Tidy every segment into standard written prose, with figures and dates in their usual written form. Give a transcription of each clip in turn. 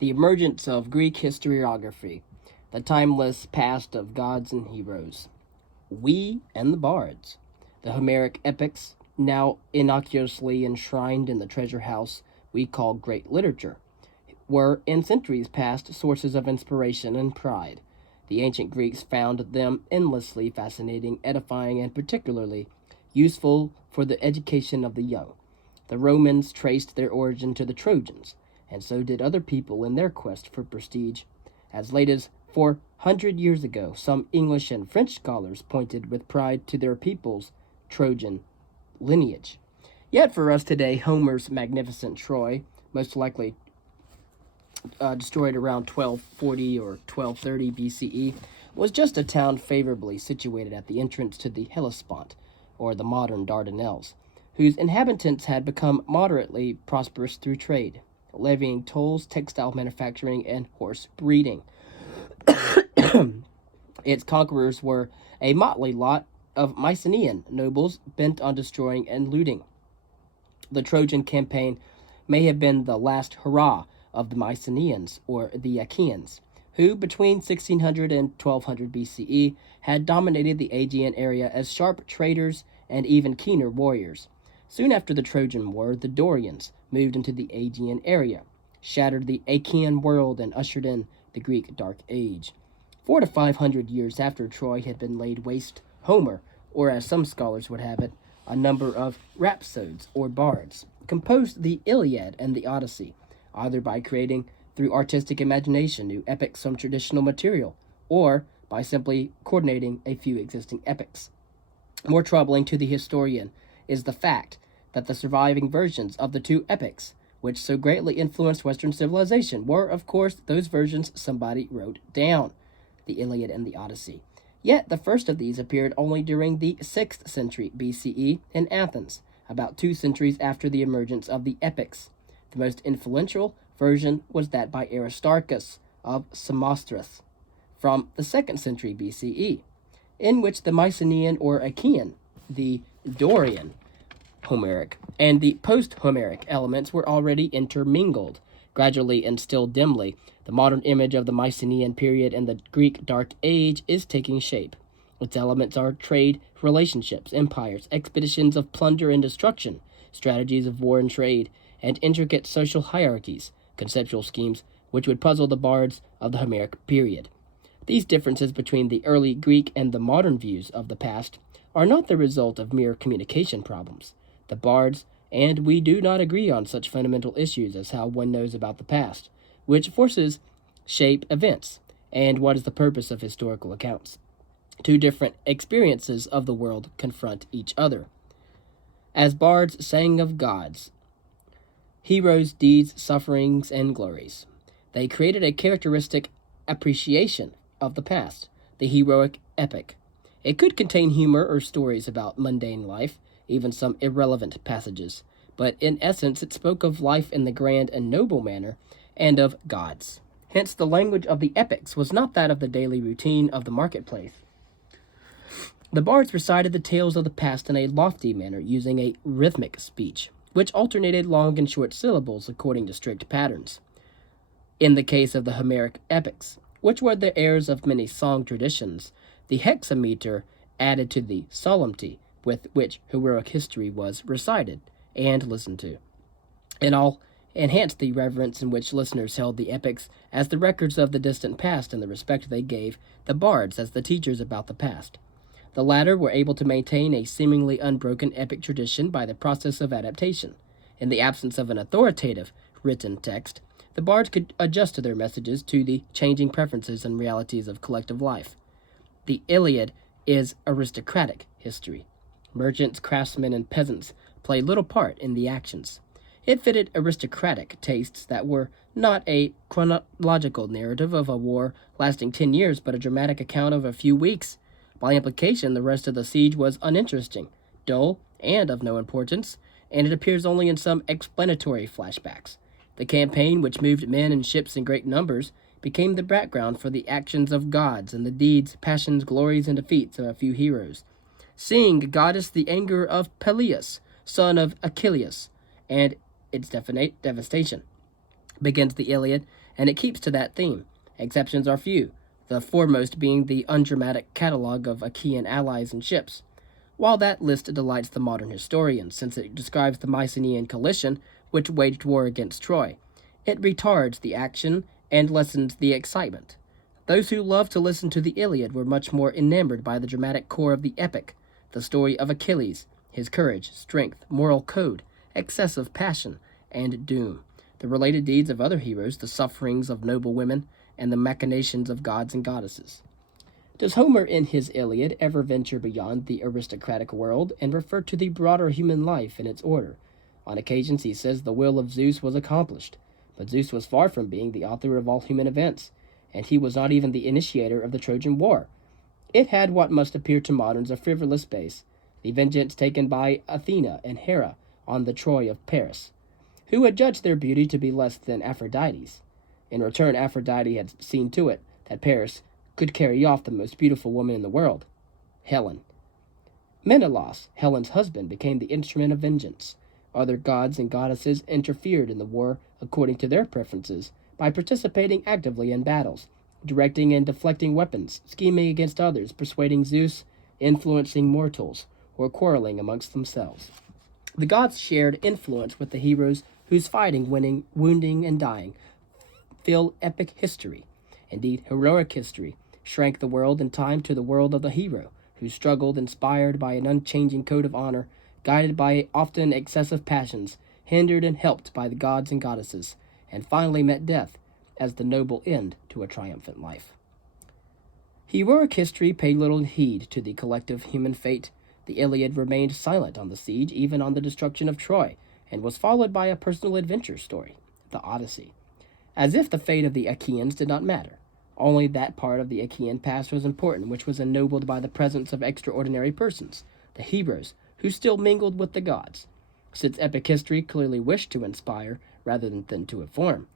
The emergence of Greek historiography, the timeless past of gods and heroes. We and the bards. The Homeric epics, now innocuously enshrined in the treasure house we call great literature, were in centuries past sources of inspiration and pride. The ancient Greeks found them endlessly fascinating, edifying, and particularly useful for the education of the young. The Romans traced their origin to the Trojans, and so did other people in their quest for prestige. As late as 400 years ago, some English and French scholars pointed with pride to their people's Trojan lineage. Yet for us today, Homer's magnificent Troy, most likely destroyed around 1240 or 1230 BCE, was just a town favorably situated at the entrance to the Hellespont, or the modern Dardanelles, whose inhabitants had become moderately prosperous through trade, levying tolls, textile manufacturing, and horse breeding. Its conquerors were a motley lot of Mycenaean nobles bent on destroying and looting. The Trojan campaign may have been the last hurrah of the Mycenaeans, or the Achaeans, who between 1600 and 1200 BCE had dominated the Aegean area as sharp traders and even keener warriors. Soon after the Trojan War, the Dorians moved into the Aegean area, shattered the Achaean world, and ushered in the Greek Dark Age. 400 to 500 years after Troy had been laid waste, Homer, or as some scholars would have it, a number of rhapsodes or bards, composed the Iliad and the Odyssey, either by creating through artistic imagination new epics from traditional material, or by simply coordinating a few existing epics. More troubling to the historian is the fact that the surviving versions of the two epics, which so greatly influenced Western civilization, were, of course, those versions somebody wrote down, the Iliad and the Odyssey. Yet the first of these appeared only during the 6th century BCE in Athens, about 2 centuries after the emergence of the epics. The most influential version was that by Aristarchus of Samothrace from the 2nd century BCE, in which the Mycenaean or Achaean, the Dorian, Homeric, and the post-Homeric elements were already intermingled. Gradually and still dimly, the modern image of the Mycenaean period and the Greek Dark Age is taking shape. Its elements are trade, relationships, empires, expeditions of plunder and destruction, strategies of war and trade, and intricate social hierarchies, conceptual schemes which would puzzle the bards of the Homeric period. These differences between the early Greek and the modern views of the past are not the result of mere communication problems. The bards and we do not agree on such fundamental issues as how one knows about the past, which forces shape events, and what is the purpose of historical accounts. Two different experiences of the world confront each other. As bards sang of gods, heroes, deeds, sufferings, and glories, they created a characteristic appreciation of the past, the heroic epic. It could contain humor or stories about mundane life, even some irrelevant passages, but in essence it spoke of life in the grand and noble manner, and of gods. Hence the language of the epics was not that of the daily routine of the marketplace. The bards recited the tales of the past in a lofty manner, using a rhythmic speech, which alternated long and short syllables according to strict patterns. In the case of the Homeric epics, which were the heirs of many song traditions, the hexameter added to the solemnity with which heroic history was recited and listened to. And all enhanced the reverence in which listeners held the epics as the records of the distant past and the respect they gave the bards as the teachers about the past. The latter were able to maintain a seemingly unbroken epic tradition by the process of adaptation. In the absence of an authoritative written text, the bards could adjust their messages to the changing preferences and realities of collective life. The Iliad is aristocratic history. Merchants, craftsmen, and peasants play little part in the actions. It fitted aristocratic tastes that were not a chronological narrative of a war lasting 10 years, but a dramatic account of a few weeks. By implication, the rest of the siege was uninteresting, dull, and of no importance, and it appears only in some explanatory flashbacks. The campaign, which moved men and ships in great numbers, became the background for the actions of gods and the deeds, passions, glories, and defeats of a few heroes. Seeing goddess the anger of Peleus, son of Achilles, and its devastation. begins the Iliad, and it keeps to that theme. Exceptions are few, the foremost being the undramatic catalogue of Achaean allies and ships. While that list delights the modern historian, since it describes the Mycenaean coalition which waged war against Troy, it retards the action and lessens the excitement. Those who loved to listen to the Iliad were much more enamored by the dramatic core of the epic, the story of Achilles, his courage, strength, moral code, excessive passion, and doom, the related deeds of other heroes, the sufferings of noble women, and the machinations of gods and goddesses. Does Homer in his Iliad ever venture beyond the aristocratic world and refer to the broader human life in its order? On occasions he says the will of Zeus was accomplished, but Zeus was far from being the author of all human events, and he was not even the initiator of the Trojan War. It had what must appear to moderns a frivolous base, the vengeance taken by Athena and Hera on the Troy of Paris, who had judged their beauty to be less than Aphrodite's. In return, Aphrodite had seen to it that Paris could carry off the most beautiful woman in the world, Helen. Menelaus, Helen's husband, became the instrument of vengeance. Other gods and goddesses interfered in the war according to their preferences by participating actively in battles, directing and deflecting weapons, scheming against others, persuading Zeus, influencing mortals, or quarreling amongst themselves. The gods shared influence with the heroes whose fighting, winning, wounding, and dying fill epic history. Indeed, heroic history shrank the world in time to the world of the hero, who struggled inspired by an unchanging code of honor, guided by often excessive passions, hindered and helped by the gods and goddesses, and finally met death as the noble end to a triumphant life. Heroic history paid little heed to the collective human fate. The Iliad remained silent on the siege, even on the destruction of Troy, and was followed by a personal adventure story, the Odyssey. As if the fate of the Achaeans did not matter. Only that part of the Achaean past was important which was ennobled by the presence of extraordinary persons, the heroes, who still mingled with the gods. Since epic history clearly wished to inspire rather than to inform,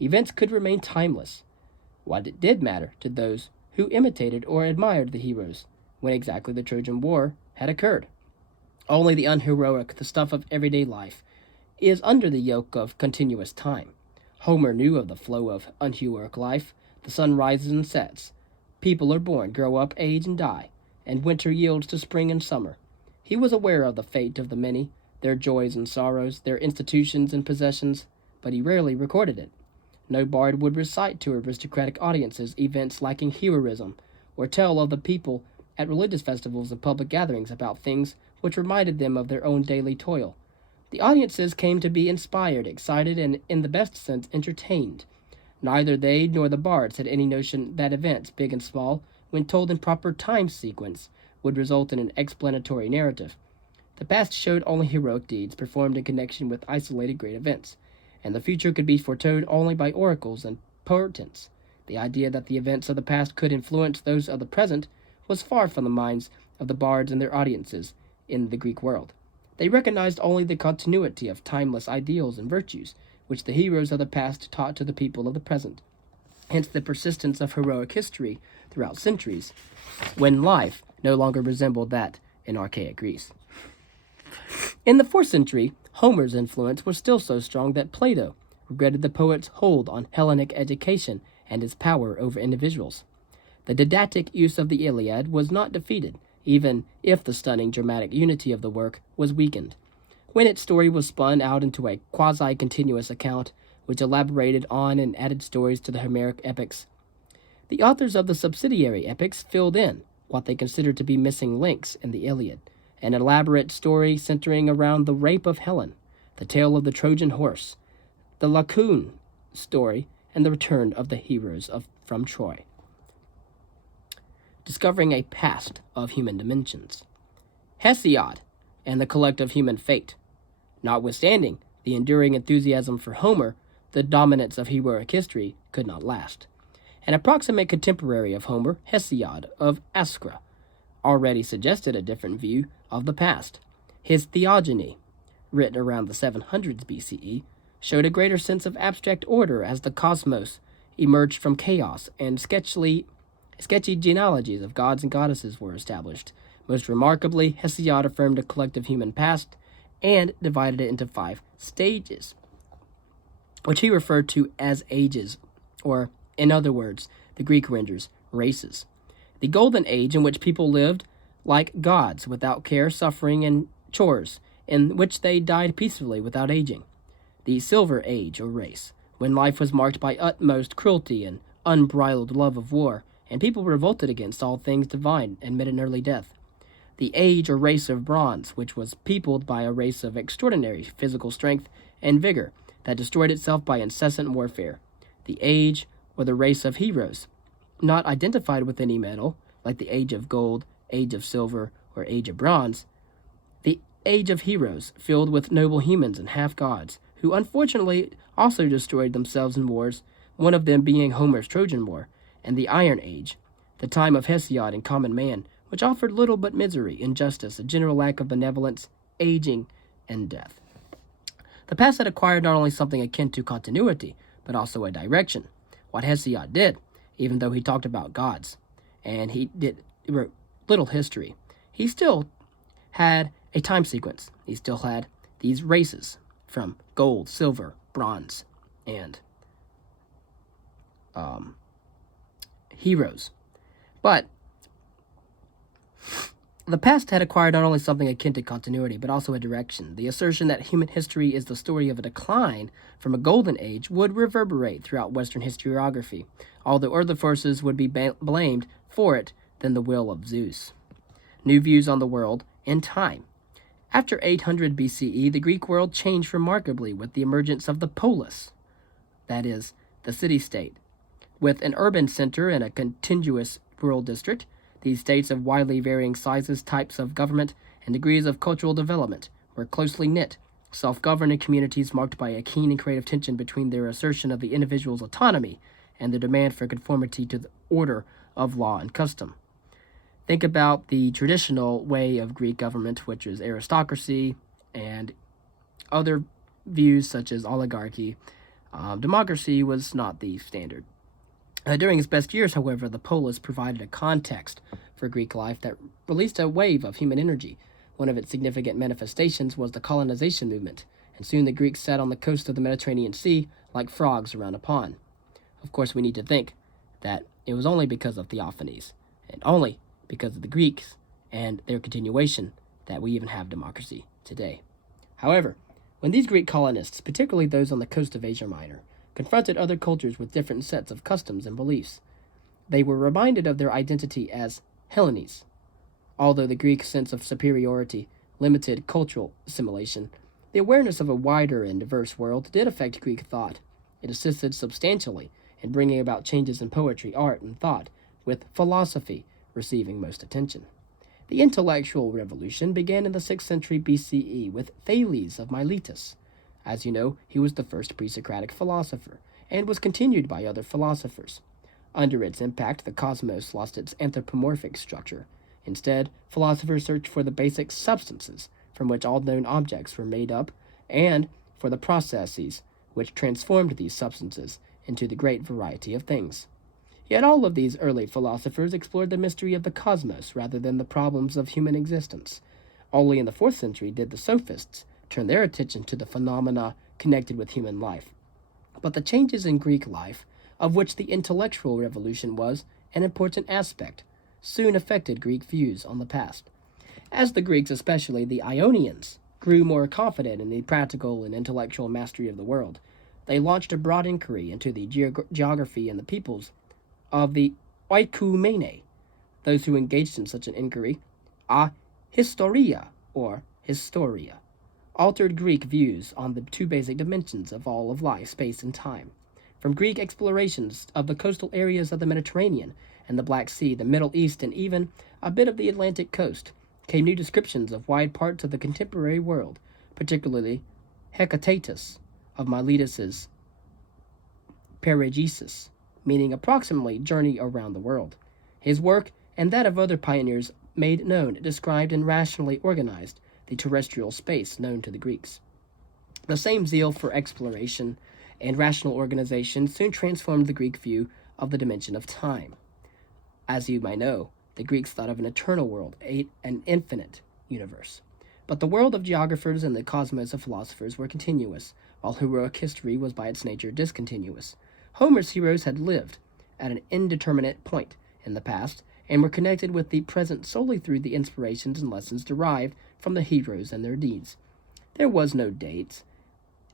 events could remain timeless. What it did matter to those who imitated or admired the heroes when exactly the Trojan War had occurred. Only the unheroic, the stuff of everyday life, is under the yoke of continuous time. Homer knew of the flow of unheroic life. The sun rises and sets. People are born, grow up, age, and die, and winter yields to spring and summer. He was aware of the fate of the many, their joys and sorrows, their institutions and possessions, but he rarely recorded it. No bard would recite to aristocratic audiences events lacking heroism, or tell of the people at religious festivals and public gatherings about things which reminded them of their own daily toil. The audiences came to be inspired, excited, and, in the best sense, entertained. Neither they nor the bards had any notion that events, big and small, when told in proper time sequence, would result in an explanatory narrative. The past showed only heroic deeds performed in connection with isolated great events, and the future could be foretold only by oracles and portents. The idea that the events of the past could influence those of the present was far from the minds of the bards and their audiences in the Greek world. They recognized only the continuity of timeless ideals and virtues, which the heroes of the past taught to the people of the present. Hence the persistence of heroic history throughout centuries, when life no longer resembled that in archaic Greece. In the 4th century, Homer's influence was still so strong that Plato regretted the poet's hold on Hellenic education and his power over individuals. The didactic use of the Iliad was not defeated, even if the stunning dramatic unity of the work was weakened. When its story was spun out into a quasi-continuous account, which elaborated on and added stories to the Homeric epics, the authors of the subsidiary epics filled in what they considered to be missing links in the Iliad, an elaborate story centering around the rape of Helen, the tale of the Trojan horse, the Laocoon story, and the return of the heroes from Troy. Discovering a past of human dimensions. Hesiod and the collective human fate. Notwithstanding the enduring enthusiasm for Homer, the dominance of heroic history could not last. An approximate contemporary of Homer, Hesiod of Askra, already suggested a different view of the past. His Theogony, written around the 700s BCE, showed a greater sense of abstract order as the cosmos emerged from chaos and sketchy genealogies of gods and goddesses were established. Most remarkably, Hesiod affirmed a collective human past and divided it into 5 stages. which he referred to as ages, or, in other words, the Greek renders races. The Golden Age, in which people lived like gods without care, suffering, and chores, in which they died peacefully without aging. The Silver Age, or race, when life was marked by utmost cruelty and unbridled love of war, and people revolted against all things divine and met an early death. The age or race of bronze, which was peopled by a race of extraordinary physical strength and vigor that destroyed itself by incessant warfare. The age or the race of heroes, not identified with any metal, like the age of gold, age of silver, or age of bronze. The age of heroes, filled with noble humans and half-gods, who unfortunately also destroyed themselves in wars, one of them being Homer's Trojan War, and the Iron Age, the time of Hesiod and common man, which offered little but misery, injustice, a general lack of benevolence, aging, and death. The past had acquired not only something akin to continuity, but also a direction. What Hesiod did, even though he talked about gods, and he wrote little history, he still had a time sequence. He still had these races from gold, silver, bronze, and heroes. But the past had acquired not only something akin to continuity, but also a direction. The assertion that human history is the story of a decline from a golden age would reverberate throughout Western historiography, although other forces would be blamed for it than the will of Zeus. New views on the world and time. After 800 BCE, the Greek world changed remarkably with the emergence of the polis, that is, the city-state. With an urban center and a contiguous rural district, these states of widely varying sizes, types of government, and degrees of cultural development were closely knit, self-governing communities marked by a keen and creative tension between their assertion of the individual's autonomy and the demand for conformity to the order of law and custom. Think about the traditional way of Greek government, which is aristocracy, and other views such as oligarchy. Democracy was not the standard. During its best years, however, the polis provided a context for Greek life that released a wave of human energy. One of its significant manifestations was the colonization movement, and soon the Greeks sat on the coast of the Mediterranean Sea like frogs around a pond. Of course, we need to think that it was only because of Theophanes, and only because of the Greeks and their continuation, that we even have democracy today. However, when these Greek colonists, particularly those on the coast of Asia Minor, confronted other cultures with different sets of customs and beliefs, they were reminded of their identity as Hellenes. Although the Greek sense of superiority limited cultural assimilation, the awareness of a wider and diverse world did affect Greek thought. It assisted substantially in bringing about changes in poetry, art, and thought, with philosophy receiving most attention. The intellectual revolution began in the 6th century BCE with Thales of Miletus. As you know, he was the first pre-Socratic philosopher, and was continued by other philosophers. Under its impact, the cosmos lost its anthropomorphic structure. Instead, philosophers searched for the basic substances from which all known objects were made up, and for the processes which transformed these substances into the great variety of things. Yet all of these early philosophers explored the mystery of the cosmos rather than the problems of human existence. Only in the 4th century did the sophists turn their attention to the phenomena connected with human life. But the changes in Greek life, of which the intellectual revolution was an important aspect, soon affected Greek views on the past. As the Greeks, especially the Ionians, grew more confident in the practical and intellectual mastery of the world, they launched a broad inquiry into the geography and the peoples of the oikoumene. Those who engaged in such an inquiry, historia, or historia, altered Greek views on the two basic dimensions of all of life, space and time. From Greek explorations of the coastal areas of the Mediterranean and the Black Sea, the Middle East, and even a bit of the Atlantic coast, came new descriptions of wide parts of the contemporary world, particularly Hecatatus of Miletus's Perigesis, meaning approximately journey around the world. His work, and that of other pioneers made known, described and rationally organized the terrestrial space known to the Greeks. The same zeal for exploration and rational organization soon transformed the Greek view of the dimension of time. As you might know, the Greeks thought of an eternal world, an infinite universe. But the world of geographers and the cosmos of philosophers were continuous, while heroic history was by its nature discontinuous. Homer's heroes had lived at an indeterminate point in the past and were connected with the present solely through the inspirations and lessons derived from the heroes and their deeds. There was no date.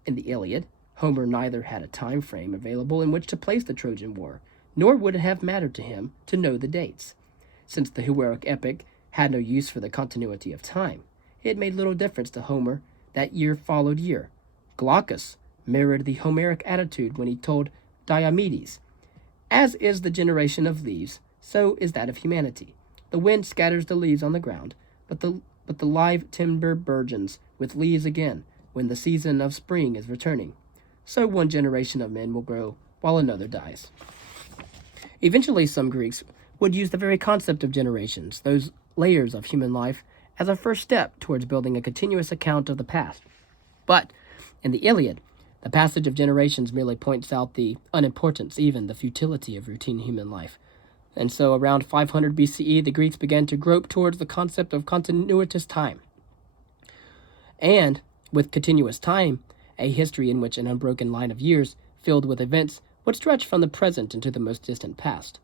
In the Iliad, Homer neither had a time frame available in which to place the Trojan War, nor would it have mattered to him to know the dates. Since the heroic epic had no use for the continuity of time, it made little difference to Homer that year followed year. Glaucus mirrored the Homeric attitude when he told Diomedes, "As is the generation of leaves, so is that of humanity. The wind scatters the leaves on the ground, but the live timber burgeons with leaves again when the season of spring is returning. So one generation of men will grow while another dies." Eventually, some Greeks would use the very concept of generations, those layers of human life, as a first step towards building a continuous account of the past. But in the Iliad, the passage of generations merely points out the unimportance, even the futility of routine human life. And so around 500 BCE, the Greeks began to grope towards the concept of continuous time. And with continuous time, a history in which an unbroken line of years, filled with events, would stretch from the present into the most distant past.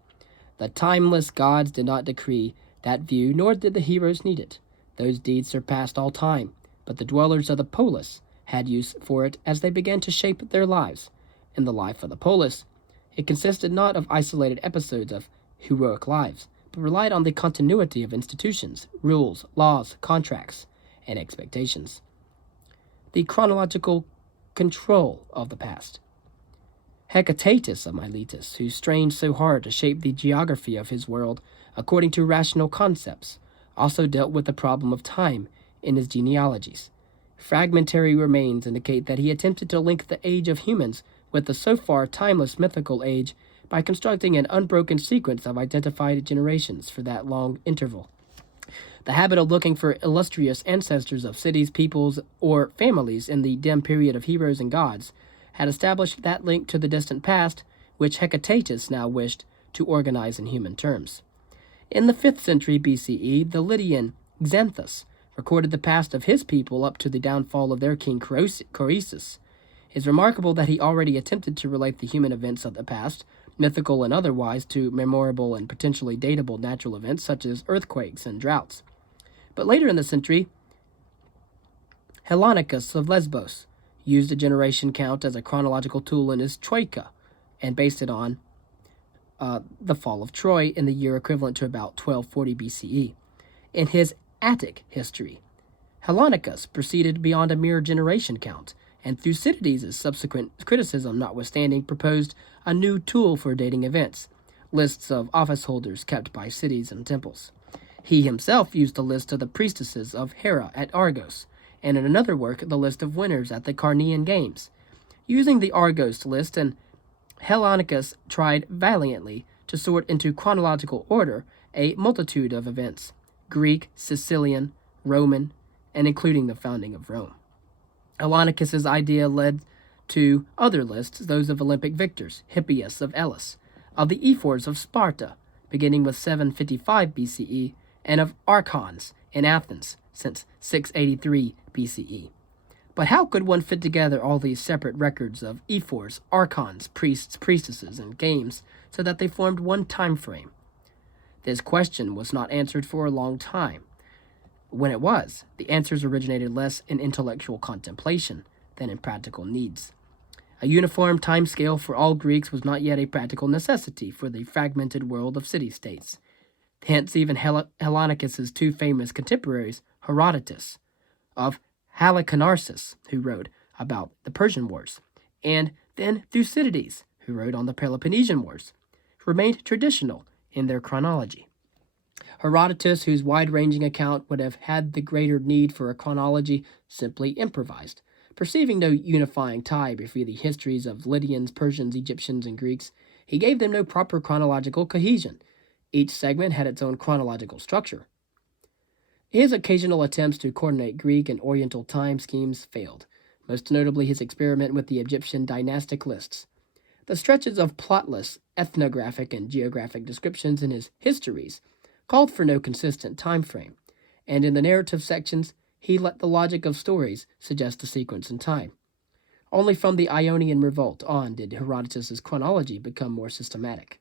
The timeless gods did not decree that view, nor did the heroes need it. Those deeds surpassed all time, but the dwellers of the polis had use for it as they began to shape their lives. In the life of the polis, it consisted not of isolated episodes of heroic lives, but relied on the continuity of institutions, rules, laws, contracts, and expectations. The chronological control of the past. Hecatatus of Miletus, who strained so hard to shape the geography of his world according to rational concepts, also dealt with the problem of time in his genealogies. Fragmentary remains indicate that he attempted to link the age of humans with the so far timeless mythical age by constructing an unbroken sequence of identified generations for that long interval. The habit of looking for illustrious ancestors of cities, peoples, or families in the dim period of heroes and gods had established that link to the distant past, which Hecatatus now wished to organize in human terms. In the 5th century BCE, the Lydian Xanthus recorded the past of his people up to the downfall of their king Croesus. It is remarkable that he already attempted to relate the human events of the past, mythical and otherwise, to memorable and potentially datable natural events such as earthquakes and droughts. But later in the century, Hellanicus of Lesbos used a generation count as a chronological tool in his Troika and based it on the fall of Troy in the year equivalent to about 1240 BCE. In his Attic history, Hellanicus proceeded beyond a mere generation count, and Thucydides' subsequent criticism notwithstanding, proposed a new tool for dating events, lists of office holders kept by cities and temples. He himself used a list of the priestesses of Hera at Argos, and in another work, the list of winners at the Carnean Games. Using the Argos list, and Hellanicus tried valiantly to sort into chronological order a multitude of events, Greek, Sicilian, Roman, and including the founding of Rome. Hellanicus's idea led to other lists, those of Olympic victors, Hippias of Elis, of the ephors of Sparta, beginning with 755 BCE, and of archons in Athens since 683 BCE. But how could one fit together all these separate records of ephors, archons, priests, priestesses, and games so that they formed one time frame? This question was not answered for a long time. When it was, the answers originated less in intellectual contemplation than in practical needs. A uniform time scale for all Greeks was not yet a practical necessity for the fragmented world of city-states. Hence, even Hellanicus's two famous contemporaries, Herodotus of Halicarnassus, who wrote about the Persian Wars, and then Thucydides, who wrote on the Peloponnesian Wars, remained traditional in their chronology. Herodotus, whose wide-ranging account would have had the greater need for a chronology, simply improvised. Perceiving no unifying tie between the histories of Lydians, Persians, Egyptians, and Greeks, he gave them no proper chronological cohesion. Each segment had its own chronological structure. His occasional attempts to coordinate Greek and Oriental time schemes failed, most notably his experiment with the Egyptian dynastic lists. The stretches of plotless ethnographic and geographic descriptions in his histories called for no consistent time frame, and in the narrative sections he let the logic of stories suggest a sequence in time. Only from the Ionian Revolt on did Herodotus's chronology become more systematic.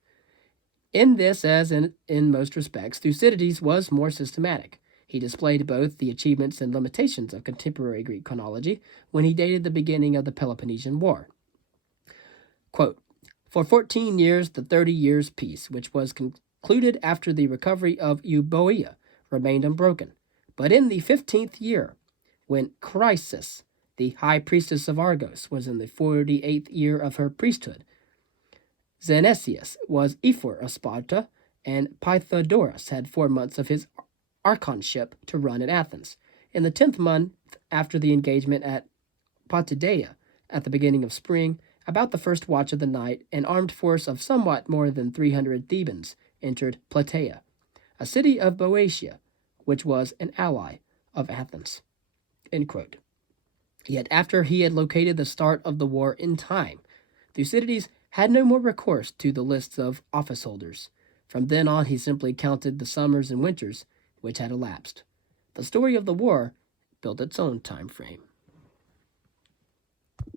In this, as in most respects, Thucydides was more systematic. He displayed both the achievements and limitations of contemporary Greek chronology when he dated the beginning of the Peloponnesian War. Quote, "For 14 years, the 30 Years' Peace, which was concluded after the recovery of Euboea, remained unbroken. But in the 15th year, when Chrysis, the high priestess of Argos, was in the 48th year of her priesthood, Xenesius was ephor of Sparta, and Pythodorus had 4 months of his archonship to run at Athens. In the 10th month after the engagement at Potidaea, at the beginning of spring, about the first watch of the night, an armed force of somewhat more than 300 Thebans entered Plataea, a city of Boeotia, which was an ally of Athens." End quote. Yet after he had located the start of the war in time, Thucydides had no more recourse to the lists of office holders. From then on, he simply counted the summers and winters which had elapsed. The story of the war built its own time frame.